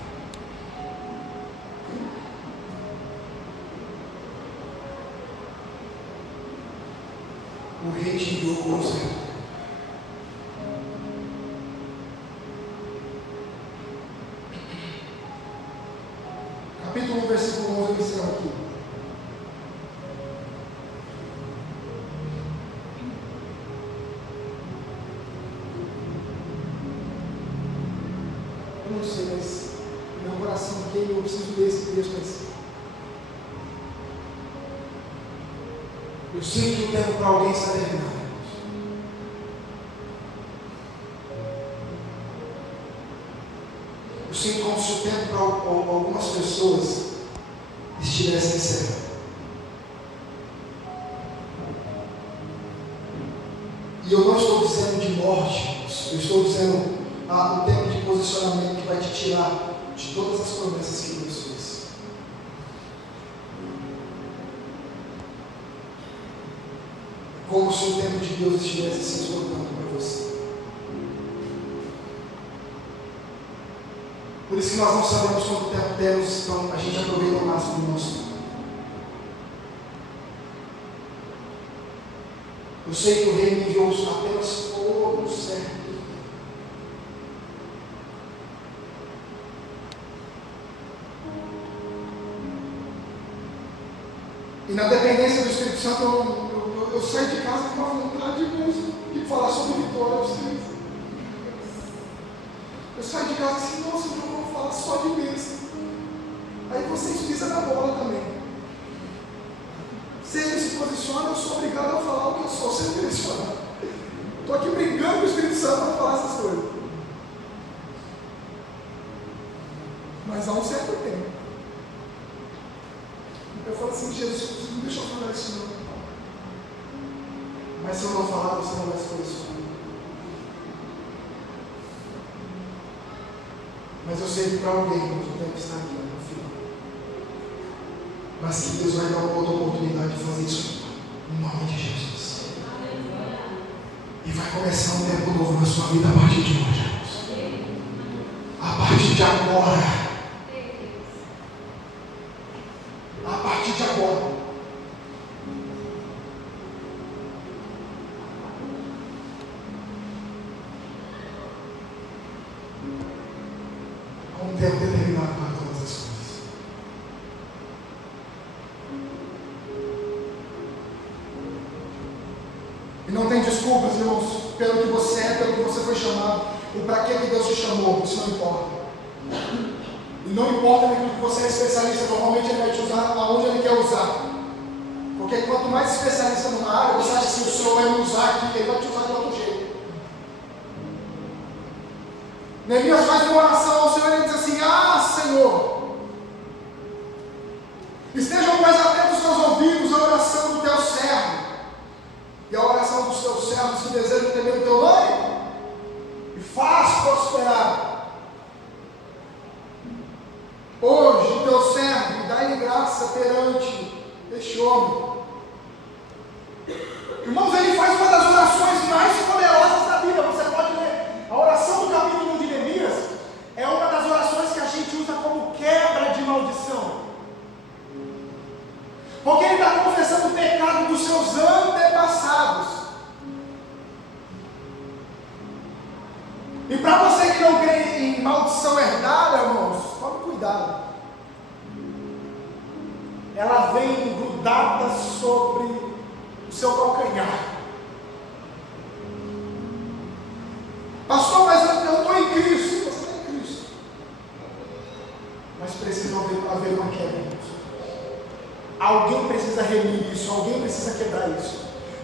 O rei te enviou com o certo. Capítulo 1, versículo 11, eu encerro aqui. Eu não sei, mas meu coração queima, eu preciso ler esse texto, mas eu sinto que o tempo para alguém está terminando. Eu sinto como se o tempo para algumas pessoas estivesse encerrado. E eu não estou dizendo de morte, eu estou dizendo o tempo de posicionamento que vai te tirar de todas as promessas que Deus fez. Como se o tempo de Deus estivesse se esgotando para você. Por isso que nós não sabemos quanto tempo temos, então a gente aproveita o máximo do nosso tempo. Eu sei que o rei me enviou apenas por um certo. E na dependência do Espírito Santo, eu saio de casa com uma vontade de falar sobre vitória aos vocês. Eu saio de casa assim, nossa, eu vou falar só de bênção. Aí vocês pisam na bola também. Se ele se posiciona, eu sou obrigado a falar o que eu sou sem direcionar. Estou aqui brigando com o Espírito Santo para falar essas coisas. Mas há um certo tempo. Eu falo assim, Jesus, não deixa eu falar isso não. Mas se eu não falar, você não vai se posicionar. Mas eu sei que para alguém, muito tempo está aqui no final. Mas que Deus vai dar uma outra oportunidade de fazer isso em nome de Jesus. E vai começar um tempo novo na sua vida a partir de hoje. A partir de agora. A partir de agora. com um tempo determinado para todas as coisas. E não tem desculpas, irmãos, pelo que você é, pelo que você foi chamado, o para que Deus te chamou, isso não importa. E não importa naquilo que você é especialista, normalmente Ele vai te usar aonde Ele quer usar. Porque quanto mais especialista numa área, você acha que o Senhor vai me usar aqui, Ele vai te usar de outro jeito. Neemias faz uma oração ao Senhor e ele diz assim: ah, Senhor, estejam mais atentos os teus ouvidos à oração do teu servo e à oração dos teus servos que desejam temer o teu nome, e faz prosperar hoje o teu servo e dá-lhe graça perante este homem. Irmãos, ele faz uma das orações mais poderosas da Bíblia. Você pode ler a oração do capítulo 1 de Neemias. É uma das orações que a gente usa como quebra de maldição, porque ele está confessando o pecado dos seus antepassados. E para você que não crê em maldição herdada, irmãos, tome cuidado. Ela vem grudada sobre o seu calcanhar. Pastor, mas eu estou em Cristo. Você está em Cristo. Mas precisa haver uma quebra. Alguém precisa remir isso. Alguém precisa quebrar isso.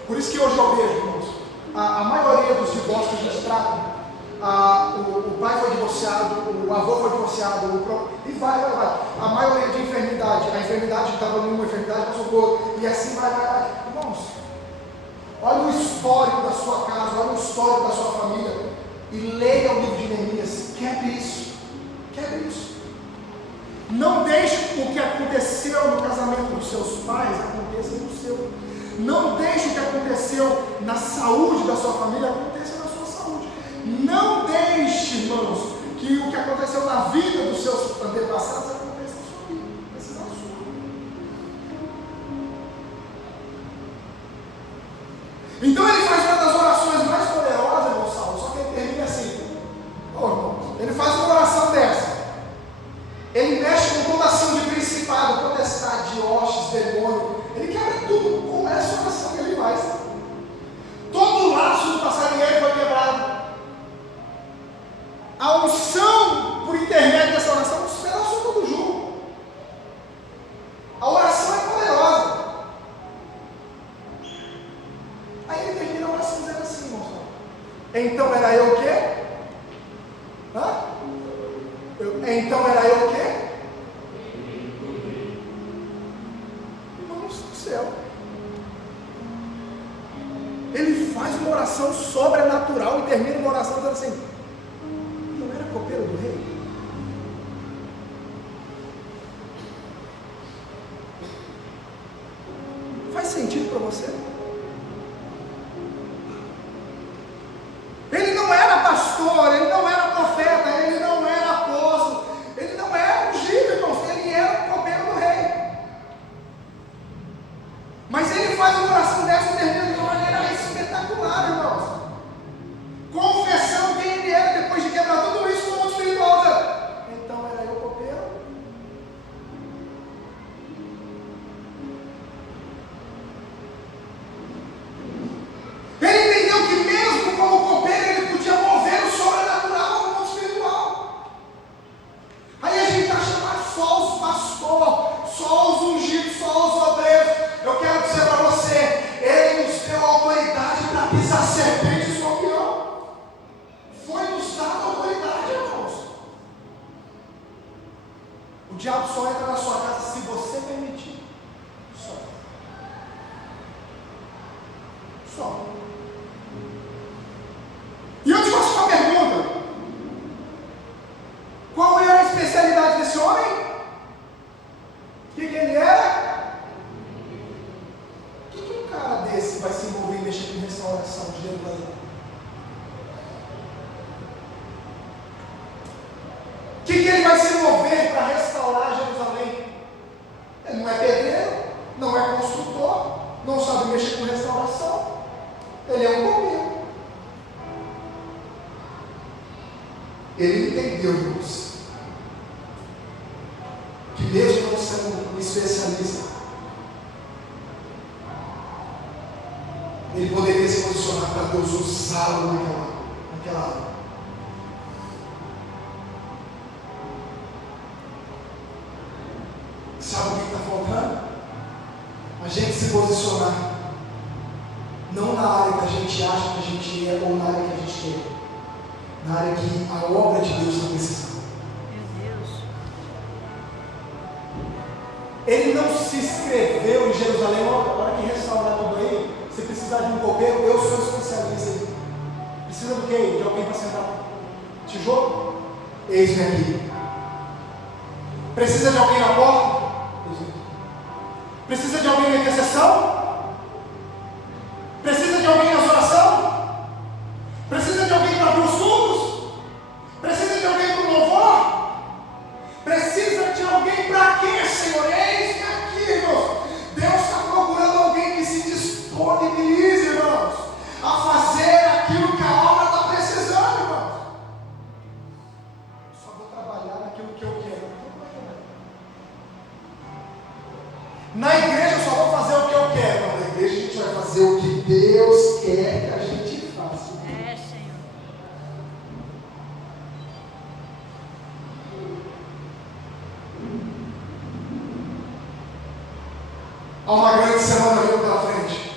Por isso que hoje eu vejo, irmãos, a maioria dos divórcios que a gente trata, o pai foi divorciado, o avô foi divorciado, e vai. A maioria de enfermidade, a enfermidade estava numa enfermidade, passou por outra, e assim vai. Irmãos, olha o histórico da sua casa, olha o histórico da sua família, e leia o livro de Neemias. Quebre isso. Não deixe o que aconteceu no casamento dos seus pais aconteça no seu. Não deixe o que aconteceu na saúde da sua família aconteça na sua saúde. Não deixe, irmãos, que o que aconteceu na vida dos seus antepassados aconteça na sua vida. Precisa na sua. Então ele faz uma das orações mais poderosas, irmão Saulo, só que ele termina assim. Ele faz uma oração dessa. Ele mexe com toda a ação de principado, potestade, hostes, demônio. Ele quebra tudo com essa oração que ele faz. Todo o laço do passarinheiro foi quebrado. A unção, por intermédio dessa oração, despedaçou todo o jugo. A oração é poderosa. Aí ele termina a oração dizendo assim, irmão. Então era eu o quê? Então era eu o quê? Irmãos do céu. Ele faz uma oração sobrenatural e termina uma oração dizendo assim: não era copeiro do rei? Faz sentido para você? Ele não era pastor, ele não era profeta, ele não era apóstolo, ele não era ungido, irmãos, ele era o copeiro do rei. Mas ele faz uma oração dessa e termina de uma maneira espetacular, irmãos, confessando quem ele era depois de quebrar tudo isso no mundo espiritual. Então era eu copeiro? Ele entendeu que mesmo como copeiro ele podia mover o sobrenatural no mundo espiritual. Aí a gente acha mais só os pastores, só os ungidos, só os obreiros. Eu quero dizer para você, ele nos deu autoridade para pisar serpente e escorpião. Foi nos dado autoridade, irmãos. O diabo só entra na sua casa se você permitir. Só. E eu te faço uma pergunta: qual era a especialidade desse homem? O que ele era? O que um cara desse vai se envolver em mexer com restauração de Jerusalém? O que ele vai se mover para restaurar Jerusalém? Ele não é pedreiro, não é construtor, não sabe mexer com restauração. Ele é um copeiro. Ele entendeu, irmãos, você é um especialista. Ele poderia se posicionar para Deus usá-lo naquela área. Sabe o que está faltando? A gente se posicionar, não na área que a gente acha que a gente é ou na área que a gente quer, na área que a obra de Deus está precisando. Meu Deus. Ele não se inscreveu em Jerusalém. A hora que restaurar tudo aí, se precisar de um copeiro, eu sou especialista. Precisa do quê? De alguém para sentar tijolo? Eis-me aqui. Precisa de alguém na porta? Precisa de alguém na intercessão? Precisa de alguém na oração? Precisa de alguém para abrir os cultos? Precisa de alguém para o louvor? Precisa de alguém para quê, Senhor? Eis-me aqui, irmãos. Deus está procurando alguém que se disponibilize, irmãos, a fazer aquilo que a obra está precisando, irmãos. Só vou trabalhar naquilo que eu quero. Na igreja eu só vou fazer o que eu quero. Na igreja a gente vai fazer o que Deus quer que a gente faça. É, Senhor. Há uma grande semana vindo pela frente.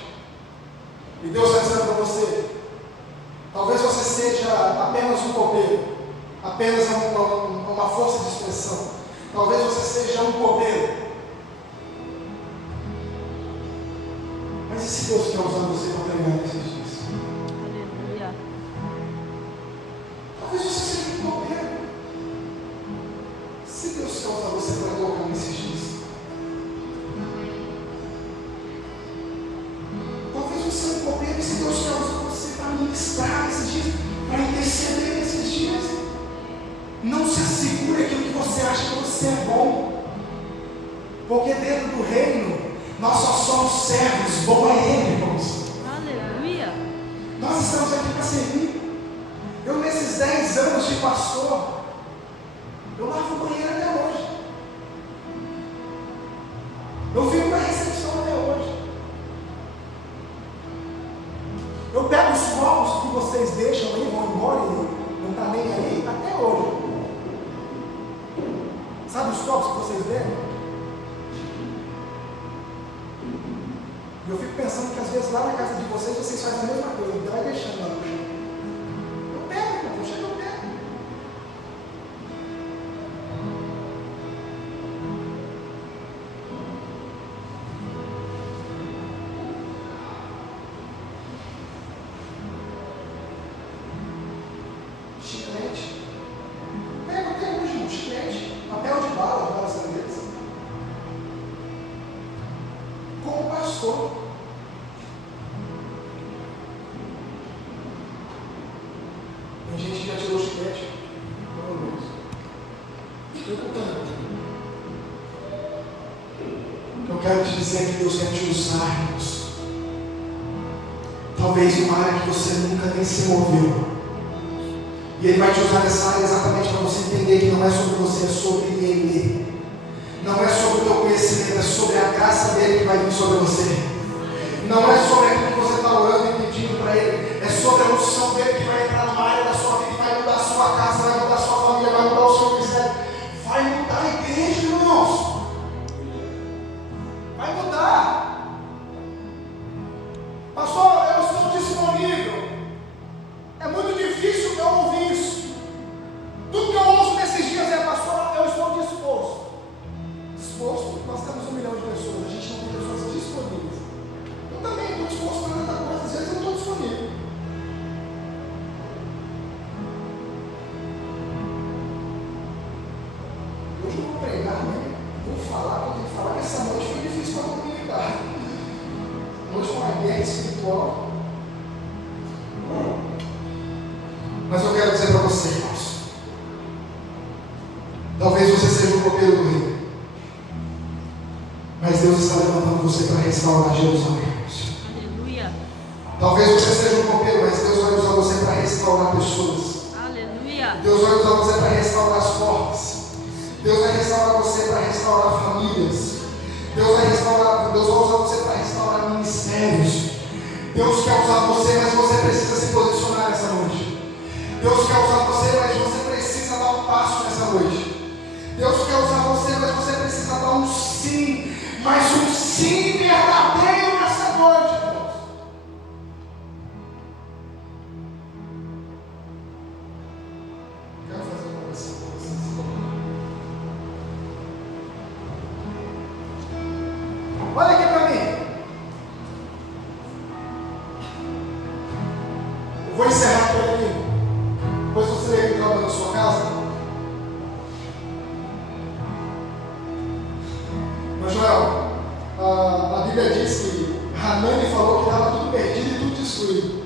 E Deus está dizendo para você: talvez você seja apenas um copeiro, apenas uma força de expressão. Talvez você seja um copeiro. Mas e se Deus quer usar você para pregar nesses dias? Aleluia. Talvez você seja um copeiro. Se Deus quer usar você para tocar nesses dias. Talvez você seja um copeiro. Se Deus quer usar você para ministrar nesses dias, para interceder nesses dias. Não se assegure aquilo que você acha que você é bom. Porque dentro do reino, nós só somos servos, bom é Ele, irmãos. Aleluia. Nós estamos aqui para servir. Eu, nesses 10 anos de pastor, eu lavo o banheiro até hoje. Eu fico na recepção até hoje. Eu pego os copos que vocês deixam aí, vão embora e não está nem aí, até hoje. Sabe os copos que vocês bebem? E eu fico pensando que às vezes lá na casa de vocês fazem a mesma coisa, então vai deixando lá no chão. Eu pego, irmão, eu chego, eu pego. Chiclete. Pega até hoje um chiclete, papel de bala, várias vezes. Como pastor. Tem gente que já tirou o chiclete. Meu Deus. Eu quero te dizer que Deus quer te usar, irmãos. Talvez em uma área que você nunca nem se moveu. E Ele vai te usar nessa área exatamente para você entender que não é sobre você, é sobre Ele. Não é sobre o teu conhecimento, é sobre a graça dele que vai vir sobre você. Não é sobre aquilo que você está orando e pedindo para Ele. É sobre a unção dele que vai entrar numa área da sua vida e vai mudar a sua casa, vai mudar a sua família, vai mudar o seu ministério. Vai mudar a igreja, irmãos. Vai mudar. Pastor, eu estou disponível. É muito difícil eu ouvir isso. Tudo que eu ouço nesses dias é: pastor, eu estou disposto. Disposto, nós temos 1 milhão de pessoas, a gente não tem pessoas disponíveis. Eu também estou disposto para tanta coisa, às vezes eu estou disponível. Hoje eu vou pregar, né? Vou falar, vou ter que falar que essa noite foi difícil para comunicar. Hoje foi uma guerra espiritual. Mas eu quero dizer para você, irmãos, talvez você seja um copeiro do reino. Mas Deus está levantando você para restaurar Jerusalém. Aleluia. Talvez você seja um copeiro, mas Deus vai usar você para restaurar pessoas. Aleluia. Deus vai usar você para restaurar as portas. Deus vai restaurar você para restaurar famílias. Deus vai usar você para restaurar ministérios. Deus quer usar você, mas você precisa se posicionar nessa noite. Deus quer usar você, mas você precisa dar um passo nessa noite. Deus quer usar você, mas você precisa dar um sim, mas um sim verdadeiro nessa noite, Deus. Quero fazer uma oração com vocês. Olha aqui para mim. Eu vou encerrar por aqui. Depois você lê o trabalho na sua casa. Mas Joel, a Bíblia diz que Hanani falou que estava tudo perdido e tudo destruído.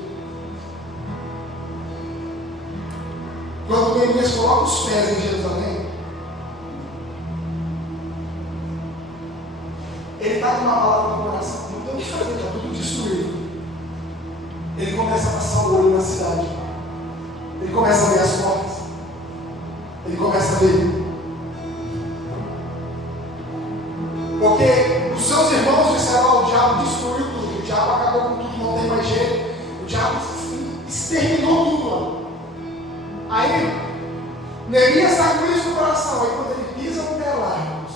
Quando Neemias coloca os pés em Jerusalém, ele está com uma palavra no coração. Não tem o que fazer, está tudo destruído. Ele começa a passar o olho na cidade. Ele começa a ver as portas. Ele começa a ver. Porque os seus irmãos disseram: o diabo destruiu tudo, o diabo acabou com tudo, não tem mais jeito, o diabo exterminou tudo lá. Aí, Neemias está com isso no coração. Aí, quando ele pisa no pé lá, irmãos,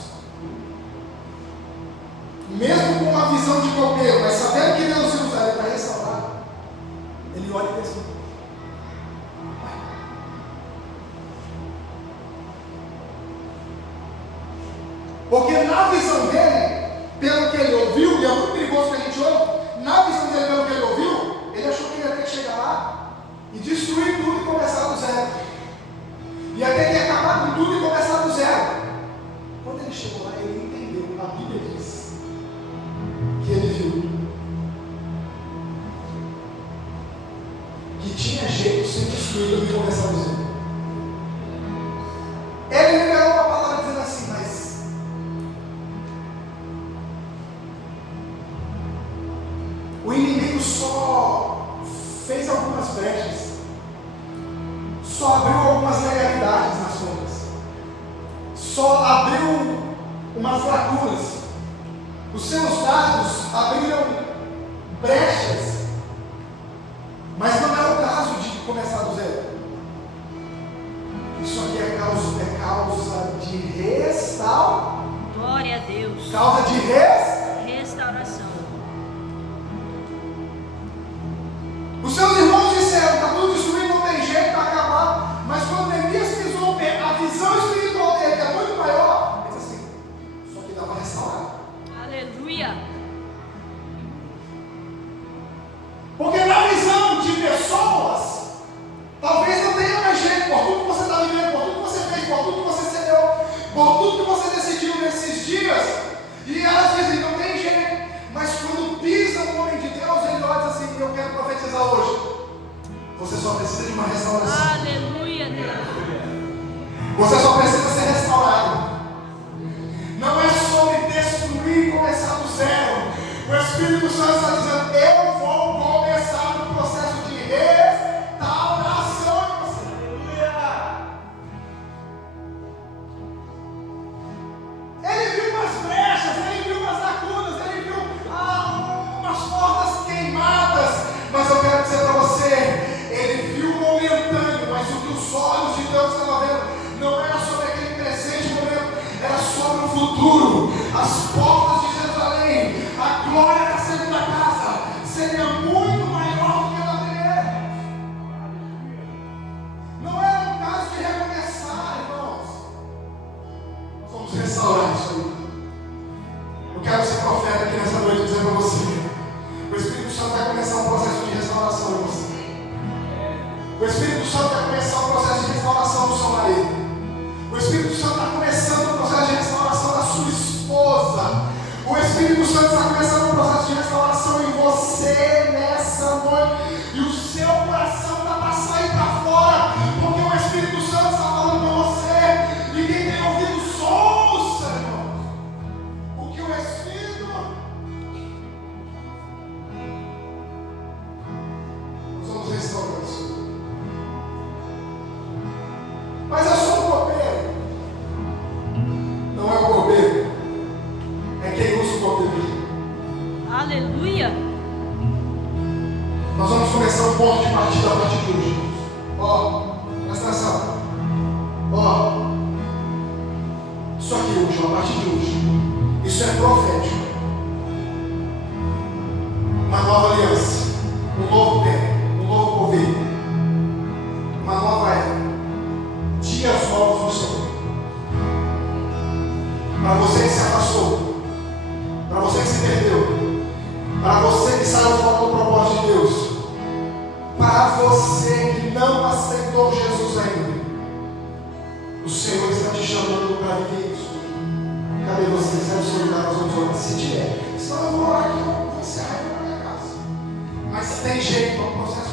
mesmo com uma visão de copeiro, mas sabendo que Deus ia usar ele para restaurar, ele olha e pensa: porque na visão dele, pelo que ele ouviu, e é muito perigoso que a gente ouve, na visão dele, pelo que ele ouviu, ele achou que ele ia ter que chegar lá e destruir tudo e começar do zero. Ia ter que acabar com tudo e começar do zero. Quando ele chegou lá, ele entendeu. A Bíblia diz que ele viu que tinha jeito de ser destruído e começar do zero. Ele liberou uma palavra dizendo assim: mas o inimigo só fez algumas brechas, só abriu algumas legalidades nas contas, só abriu umas lacunas. Os seus dados abriram brechas, mas não é o caso de começar do zero. Isso aqui é causa de restauração. Glória a Deus. Causa de Restauração. Os seus irmãos disseram: está tudo destruído, não tem jeito, está acabado. Mas quando Neemias pisou o pé, a visão espiritual dele, que é muito maior, ele disse assim: só que dá para restaurar. Aleluia. Porque na visão de pessoas, talvez não tenha mais jeito, por tudo que você está vivendo, por tudo que você fez, por tudo que você cedeu, por tudo que você decidiu nesses dias. E elas dizem: não tem jeito. Mas quando pisa o homem de Deus, ele olha assim: eu quero profetizar hoje. Você só precisa de uma restauração. Aleluia, Deus. Você só precisa ser restaurado. Não é sobre destruir e começar do zero. O Espírito Santo está dizendo: eu vou começar um processo de restauração em você. Ele viu umas brechas, ele viu umas lacunas, ele viu umas portas queimadas. Mas eu quero dizer para você: ele viu o momentâneo, mas o que os olhos de Deus estavam vendo não era sobre aquele presente momento, era sobre o futuro. As portas de Jerusalém, a glória da segunda casa seria muito maior do que a da primeira. Não era um caso de recomeçar, irmãos. Nós vamos restaurar isso aí. Eu quero ser profeta aqui nessa noite e dizer para você: o Espírito Santo vai começar um processo de restauração em você. O Espírito Santo vai começar um processo de restauração do seu marido. O Espírito Santo está começando um processo de restauração da sua esposa. ponto de partida a partir de hoje. Ó, presta atenção. Ó, isso aqui hoje, a partir de hoje, isso é profético. Uma nova aliança, um novo tempo, um novo governo, uma nova era, dias novos no Senhor. Para você que se afastou, para você que se perdeu, para você que saiu fora do propósito de Deus, para você que não aceitou Jesus ainda, o Senhor está te chamando para viver isso. Cadê você? Sai do seu lugar, nós vamos orar. Se tiver, senão eu vou orar aqui, eu vou encerrar na minha casa. Mas se tem jeito, é um processo